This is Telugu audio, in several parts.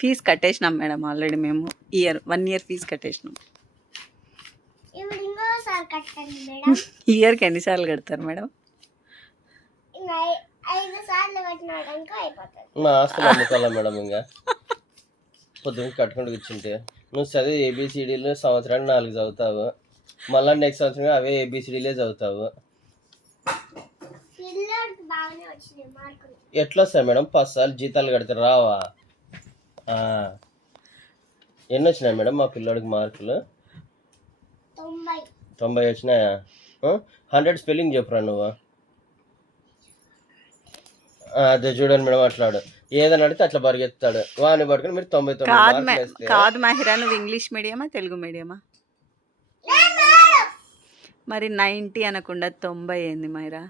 ఫీజు కట్టేసినాం మేడం ఆల్రెడీ మేము 1 year ఫీజు కట్టేసినాం. ఇయర్కి ఎన్నిసార్లు కడతారు మేడం? మా ఆస్తులు అమ్ముకోవాలా మేడం? ఇంకా పొద్దున్న కట్టుకుంటూ కూర్చుంటే నువ్వు చదివి ఏబిసిడీలు సంవత్సరానికి 4 చదువుతావు, మళ్ళీ నెక్స్ట్ సంవత్సరం అవే ఏబిసిడీలే చదువుతావు. ఎట్లా వస్తాయి మేడం? 10 సార్లు జీతాలు కడితే రావా? ఎన్ని వచ్చినాయి మేడం మా పిల్లోడికి మార్కులు? 90 వచ్చినాయా? 100 స్పెల్లింగ్ చెప్పురా నువ్వు. అదే చూడండి మేడం, అట్లాడు ఏదని అడిగితే అట్లా పరిగెత్తాడు. వాడిని పట్టుకుని మీరు 99 మార్కులు వేస్తే. కాదు మహిరా, నువ్వు ఇంగ్లీష్ మీడియమా తెలుగు మీడియమా? మరి 90 అనకుండా 90 ఏంది మహిరా?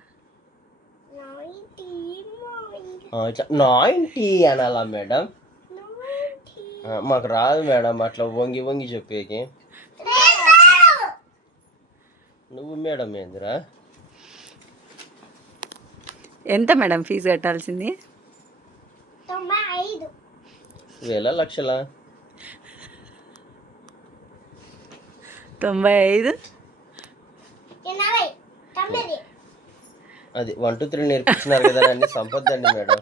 ఇట్లా 90 అనాలా మేడం? మాకు రాదు మేడం అట్లా వంగి వంగి చెప్పేకి. నువ్వు మేడం ఏందిరా? ఎంత మేడం ఫీజు కట్టాల్సింది? 1,000 లక్షలా? 95. అది 1 2 3 నేర్పించినారు కదా, అన్ని సంపద్దండి మేడం.